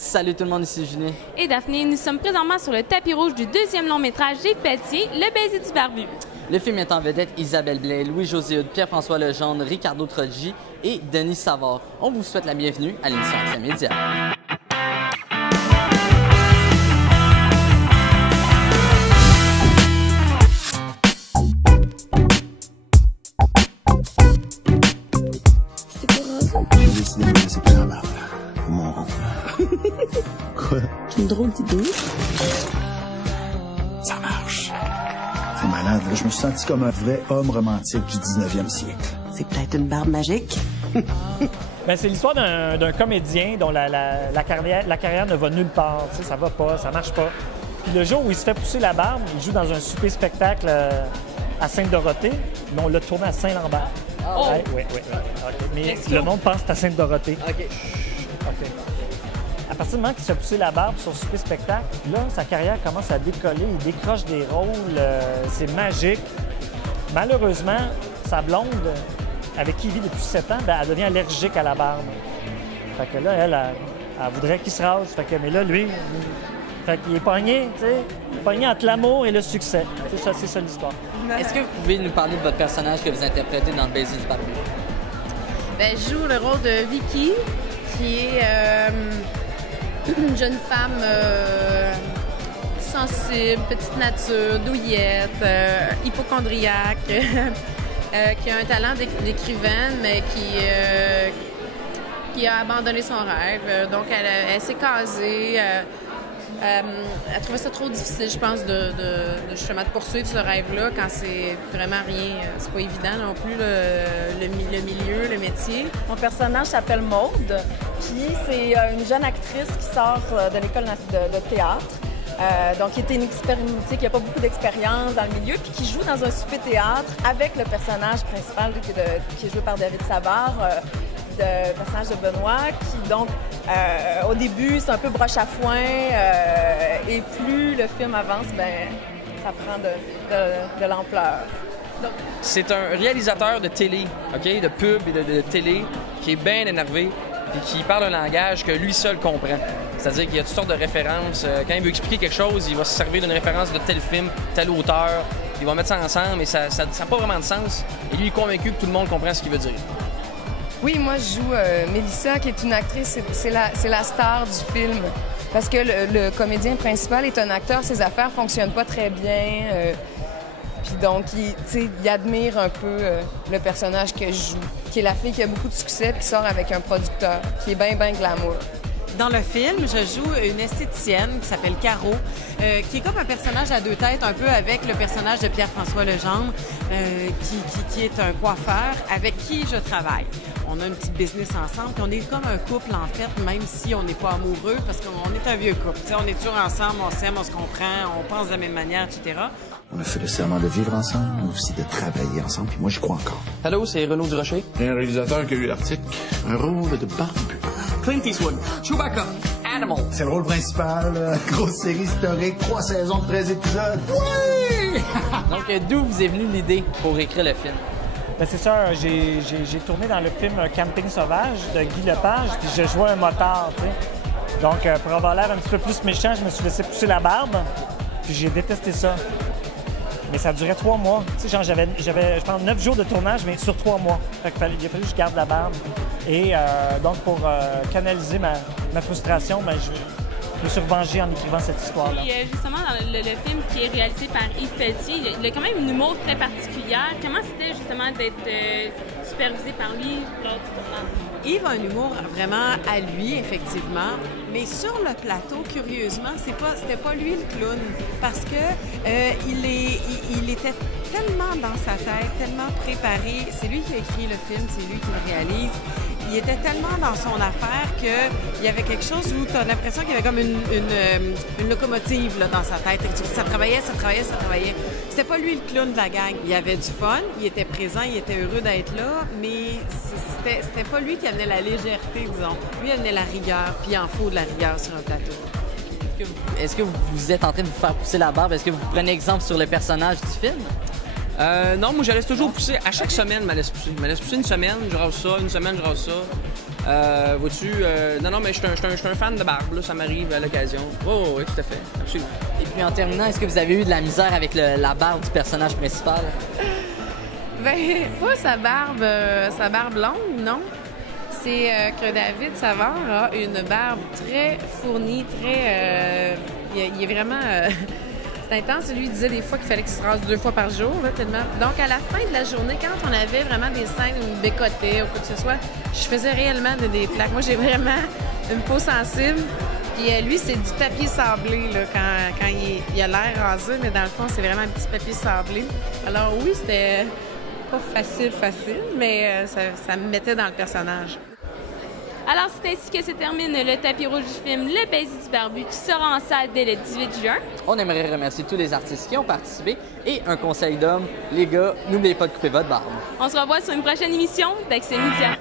Salut tout le monde, ici Julien. Et Daphné, nous sommes présentement sur le tapis rouge du deuxième long métrage d'Yves Pelletier, Le baiser du barbu. Le film est en vedette Isabelle Blais, Louis-José Hood, Pierre-François Legendre, Ricardo Troggi et Denis Savard. On vous souhaite la bienvenue à l'émission Accès Média. J'ai décidé de me laisser faire la barbe. Mon rond. Quoi? J'ai une drôle d'idée. Ça marche. C'est malade, là. Je me suis senti comme un vrai homme romantique du 19e siècle. C'est peut-être une barbe magique. Ben, c'est l'histoire d'un comédien dont la carrière ne va nulle part. Tu sais, ça va pas, ça marche pas. Puis le jour où il se fait pousser la barbe, il joue dans un super spectacle à Sainte-Dorothée, mais on l'a tourné à Saint-Lambert. Oh! Oui. Okay. Mais le monde pense que c'est à Sainte-Dorothée. OK. OK. À partir du moment qu'il se fait pousser la barbe sur super spectacle, là, sa carrière commence à décoller. Il décroche des rôles. C'est magique. Malheureusement, sa blonde, avec qui il vit depuis 7 ans, ben, elle devient allergique à la barbe. Fait que là, elle voudrait qu'il se rase. Fait que, mais là, lui, il est pogné, tu sais. Il est pogné entre l'amour et le succès. C'est ça l'histoire. Est-ce que vous pouvez nous parler de votre personnage que vous interprétez dans Le baiser du barbu? Ben, je joue le rôle de Vicky, qui est une jeune femme sensible, petite nature, douillette, hypochondriaque, qui a un talent d'écrivaine, mais qui a abandonné son rêve. Donc, elle s'est casée. Elle trouvait ça trop difficile, je pense, justement de poursuivre ce rêve-là quand c'est vraiment rien. C'est pas évident non plus, le milieu, le métier. Mon personnage s'appelle Maude, puis c'est une jeune actrice qui sort de l'école de théâtre. Donc, qui était inexpérimentée, qui n'a pas beaucoup d'expérience dans le milieu, puis qui joue dans un super théâtre avec le personnage principal qui est joué par David Savard. Le personnage de Benoît, qui donc, au début, c'est un peu broche à foin, et plus le film avance, ben ça prend de l'ampleur. C'est un réalisateur de télé, OK, de pub et de télé, qui est bien énervé et qui parle un langage que lui seul comprend. C'est-à-dire qu'il y a toutes sortes de références. Quand il veut expliquer quelque chose, il va se servir d'une référence de tel film, tel auteur. Il va mettre ça ensemble, et ça n'a pas vraiment de sens. Et lui, il est convaincu que tout le monde comprend ce qu'il veut dire. Oui, moi, je joue Mélissa, qui est une actrice, c'est la star du film. Parce que le comédien principal est un acteur, ses affaires fonctionnent pas très bien. Puis donc, il admire un peu le personnage que je joue, qui est la fille qui a beaucoup de succès puis qui sort avec un producteur, qui est bien glamour. Dans le film, je joue une esthéticienne qui s'appelle Caro, qui est comme un personnage à deux têtes, un peu avec le personnage de Pierre-François Legendre, qui est un coiffeur avec qui je travaille. On a un petit business ensemble, puis on est comme un couple, en fait, même si on n'est pas amoureux, parce qu'on est un vieux couple. T'sais, on est toujours ensemble, on s'aime, on se comprend, on pense de la même manière, etc. On a fait le serment de vivre ensemble, mais aussi de travailler ensemble, puis moi, j'y crois encore. Allô, c'est Renaud Durocher. Un réalisateur qui a eu l'article, un rôle de barbu. Clint Eastwood, Chewbacca, Animal. C'est le rôle principal, grosse série historique, 3 saisons de 13 épisodes. Oui! Donc, d'où vous est venue l'idée pour écrire le film? Ben, c'est ça, j'ai tourné dans le film Camping sauvage de Guy Lepage, puis je jouais un motard, tu sais. Donc, pour avoir l'air un petit peu plus méchant, je me suis laissé pousser la barbe, puis j'ai détesté ça. Mais ça durait 3 mois. Tu sais, genre, j'avais, je pense, 9 jours de tournage, mais sur 3 mois. Fait qu'il il a fallu que je garde la barbe. Et donc, pour canaliser ma frustration, ben, je me suis revengé en écrivant cette histoire-là. Et justement, dans le film qui est réalisé par Yves Pelletier, il a quand même une humour très particulière. Comment c'était justement d'être supervisé par lui lors du tournage? Yves a un humour vraiment à lui, effectivement, mais sur le plateau, curieusement, c'était pas lui le clown, parce que il était tellement dans sa tête, tellement préparé. C'est lui qui a écrit le film, c'est lui qui le réalise. Il était tellement dans son affaire qu'il y avait quelque chose où tu as l'impression qu'il y avait comme une locomotive là, dans sa tête. Ça travaillait. C'était pas lui le clown de la gang. Il avait du fun, il était présent, il était heureux d'être là, mais c'était pas lui qui amenait la légèreté, disons. Lui amenait la rigueur, puis il en faut de la rigueur sur un plateau. Est-ce que vous êtes en train de vous faire pousser la barbe? Est-ce que vous prenez exemple sur le personnage du film? Non, moi, je laisse toujours pousser. À chaque semaine, je me laisse pousser. Je me laisse pousser une semaine, je rase ça. Une semaine, je rase ça. Vois-tu, non, mais je suis un fan de barbe, là, ça m'arrive à l'occasion. Oh, oui, tout à fait, absolument. Et puis en terminant, est-ce que vous avez eu de la misère avec la barbe du personnage principal? Ben, pas sa barbe longue, non. C'est que David Savard a une barbe très fournie, très... il est vraiment... c'est intense. Lui, il disait des fois qu'il fallait qu'il se rase 2 fois par jour, là, tellement. Donc, à la fin de la journée, quand on avait vraiment des scènes où il bécotait ou quoi que ce soit, je faisais réellement des plaques. Moi, j'ai vraiment une peau sensible. Puis lui, c'est du papier sablé là, quand il a l'air rasé, mais dans le fond, c'est vraiment un petit papier sablé. Alors oui, c'était pas facile, mais ça me mettait dans le personnage. Alors, c'est ainsi que se termine le tapis rouge du film Le baiser du barbu qui sera en salle dès le 18 juin. On aimerait remercier tous les artistes qui ont participé et un conseil d'homme, les gars, n'oubliez pas de couper votre barbe. On se revoit sur une prochaine émission d'Accès Média.